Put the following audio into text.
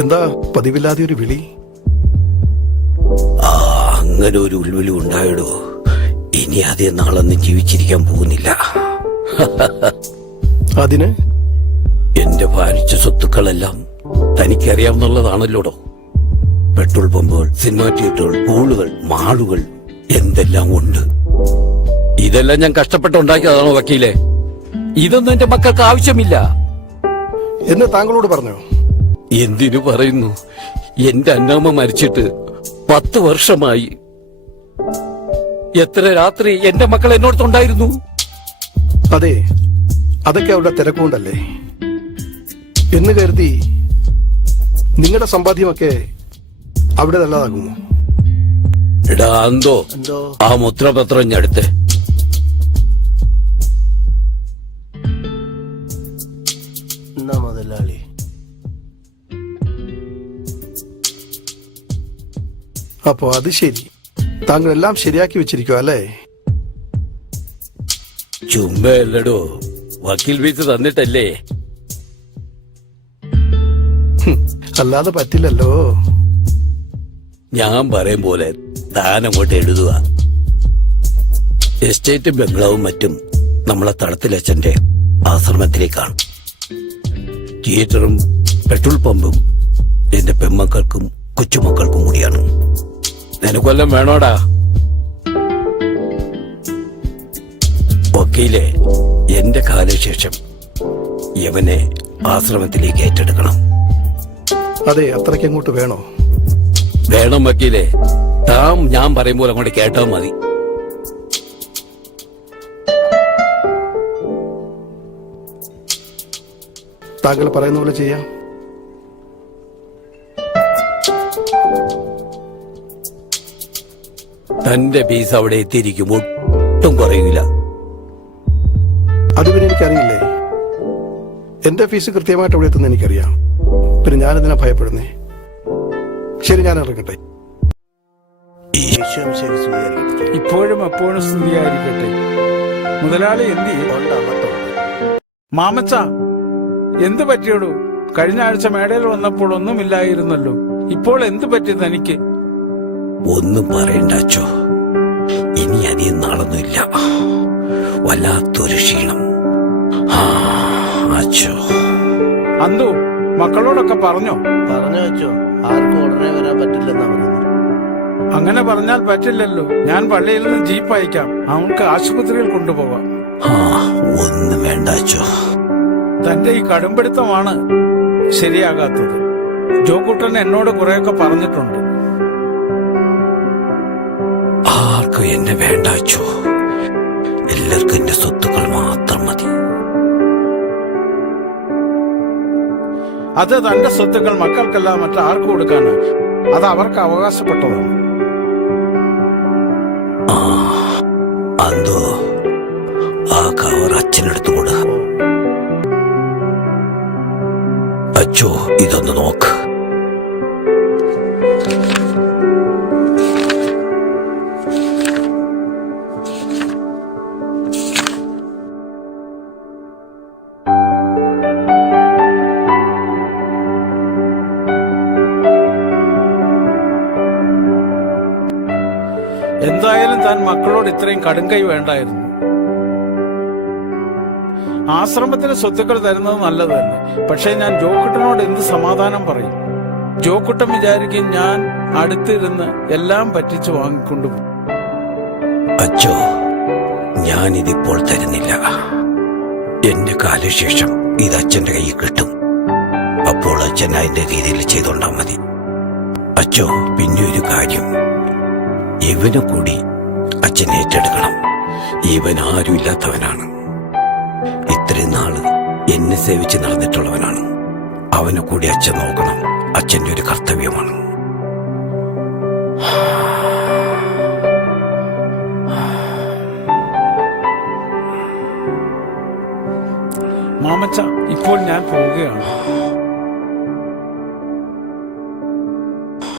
എന്താ പതിവില്ലാതെ ഒരു വിളി? അങ്ങനെ ഒരു ഉൾവിളി ഉണ്ടായിടോ. ഇനി അതേ നാളൊന്നും ജീവിച്ചിരിക്കാൻ പോകുന്നില്ല. അതിന് എന്റെ ഭാരിച്ച സ്വത്തുക്കളെല്ലാം തനിക്കറിയാവുന്നതാണല്ലോടോ. പെട്രോൾ പമ്പുകൾ, സിനിമാ തിയേറ്ററുകൾ, പൂളുകൾ, മാളുകൾ എന്തെല്ലാം ഉണ്ട്. ഇതെല്ലാം ഞാൻ കഷ്ടപ്പെട്ടുണ്ടാക്കിയതാണോ വക്കീലെ? ഇതൊന്നും എന്റെ മക്കൾക്ക് ആവശ്യമില്ല എന്ന് താങ്കളോട് പറഞ്ഞോ? എന്തിനു പറയുന്നു? എന്റെ അന്നമ്മ മരിച്ചിട്ട് 10 വർഷമായി. എത്ര രാത്രി എന്റെ മക്കൾ എന്നോടത്തുണ്ടായിരുന്നു. അതെ, അതൊക്കെ അവരുടെ തിരക്കുകൊണ്ടല്ലേ എന്ന് കരുതി നിങ്ങളുടെ സമ്പാദ്യമൊക്കെ അവിടെ നല്ലതാകുമോ? എടാ എന്തോ ആ മുദ്രപത്രം ഞാൻ എടുത്തേ. മുതലാളി, അപ്പോ അത് ശരി, താങ്കൾ എല്ലാം ശരിയാക്കി വെച്ചിരിക്കുക അല്ലേ? ചുമ്മല്ലടോ, വക്കീൽ ഫീസ് തന്നിട്ടല്ലേ. അല്ലാതെ പറ്റില്ലല്ലോ. ഞാൻ പറയും പോലെ താനങ്ങോട്ട് എഴുതുക. എസ്റ്റേറ്റും ബംഗ്ലാവും മറ്റും നമ്മളെ തളത്തിലച്ഛന്റെ ആശ്രമത്തിലേക്കാണ്. തിയേറ്ററും പെട്രോൾ പമ്പും എന്റെ പെൺമക്കൾക്കും കൊച്ചുമക്കൾക്കും കൂടിയാണ്. നിനക്കൊല്ലം വേണോടാ വക്കീലെ? എന്റെ കാലശേഷം യവനെ ആശ്രമത്തിലേക്ക് ഏറ്റെടുക്കണം. അതെ, അത്രയ്ക്ക് അങ്ങോട്ട് വേണോ? വേണം വക്കീലെ. താൻ ഞാൻ പറയുമ്പോൾ അങ്ങോട്ട് കേട്ടാ മതി. താങ്കൾ പറയുന്ന പോലെ ചെയ്യാം. തന്റെ ഫീസ് അവിടെ എത്തിയിരിക്കും, ഒട്ടും കുറയില്ല. അത് പിന്നെ എനിക്കറിയില്ലേ. എന്റെ ഫീസ് കൃത്യമായിട്ട് അവിടെ എത്തുന്ന എനിക്കറിയാം. പിന്നെ ഞാനെന്തിനാ ഭയപ്പെടുന്നേ? ശരി, ഞാൻ ഇറങ്ങട്ടെ. ഇപ്പോഴും എപ്പോഴും സ്തുതിയായിരിക്കട്ടെ. മുതലാളി എന്തി മാമച്ച, എന്ത് പറ്റിയോടൂ? കഴിഞ്ഞ ആഴ്ച മേടയിൽ വന്നപ്പോൾ ഒന്നുമില്ലായിരുന്നല്ലോ. ഇപ്പോൾ എന്ത് പറ്റി തനിക്ക്? ഒന്നും പറയണ്ട അച്ചോ, ഇനി അധികം നാളൊന്നുമില്ല. വല്ലാത്തൊരു ക്ഷീണം. അച്ചോ, അന്തു മക്കളോടൊക്കെ പറഞ്ഞോ? പറഞ്ഞു വെച്ചോ, ആർക്കും ഉടനെ വരാൻ പറ്റില്ലെന്നാ പറയുന്നത്. അങ്ങനെ പറഞ്ഞാൽ പറ്റില്ലല്ലോ. ഞാൻ പള്ളിയിൽ നിന്ന് ജീപ്പ് അയക്കാം, അവൾക്ക് ആശുപത്രിയിൽ കൊണ്ടുപോകാം. ഒന്നും വേണ്ട അച്ചോ. തന്റെ ഈ കടുംപിടുത്തമാണ് ശരിയാകാത്തത്. ജോക്കുട്ടൻ എന്നോട് കുറെയൊക്കെ പറഞ്ഞിട്ടുണ്ട്. ആർക്കും എന്നെ വേണ്ട അച്ചോ. എല്ലാവർക്കും എന്റെ സ്വത്തുക്കൾ മാത്രം മതി. അത് തന്റെ സ്വത്തുക്കൾ മക്കൾക്കല്ല മറ്റാർക്ക് കൊടുക്കാന്? അത് അവർക്ക് അവകാശപ്പെട്ടതാണ്. അന്തോ ആ കവർ അച്ഛനെടുത്തു കൊടു. അച്ചോ, ഇതൊന്ന് നോക്ക്. എന്തായാലും താൻ മക്കളോട് ഇത്രയും കടുങ്കൈ വേണ്ടായിരുന്നു. ആശ്രമത്തിന് സ്വത്തുക്കൾ തരുന്നത് നല്ലത് തന്നെ. പക്ഷേ ഞാൻ ജോക്കുട്ടനോട് എന്ത് സമാധാനം പറയും? ജോക്കുട്ടൻ വിചാരിക്കും ഞാൻ അടുത്തിരുന്ന് എല്ലാം പറ്റിച്ചു വാങ്ങിക്കൊണ്ടുപോകും. അച്ചോ, ഞാനിതിപ്പോൾ തരുന്നില്ല. എന്റെ കാലശേഷം ഇത് അച്ഛന്റെ കയ്യിൽ കിട്ടും. അപ്പോൾ അച്ഛൻ അതിന്റെ രീതിയിൽ ചെയ്തോണ്ടാ മതി. അച്ചോ, പിന്നെ ഒരു കാര്യം, ഇവനെ കൂടി അച്ഛൻ ഏറ്റെടുക്കണം. ഇവൻ ആരുമില്ലാത്തവനാണ്. ഇത്രയും നാള് എന്നെ സേവിച്ച് നടന്നിട്ടുള്ളവനാണ്. അവനെ കൂടി അച്ഛൻ നോക്കണം. അച്ഛന്റെ ഒരു കർത്തവ്യമാണ്. മാമച്ച, ഇപ്പോൾ ഞാൻ പോവുകയാണ്.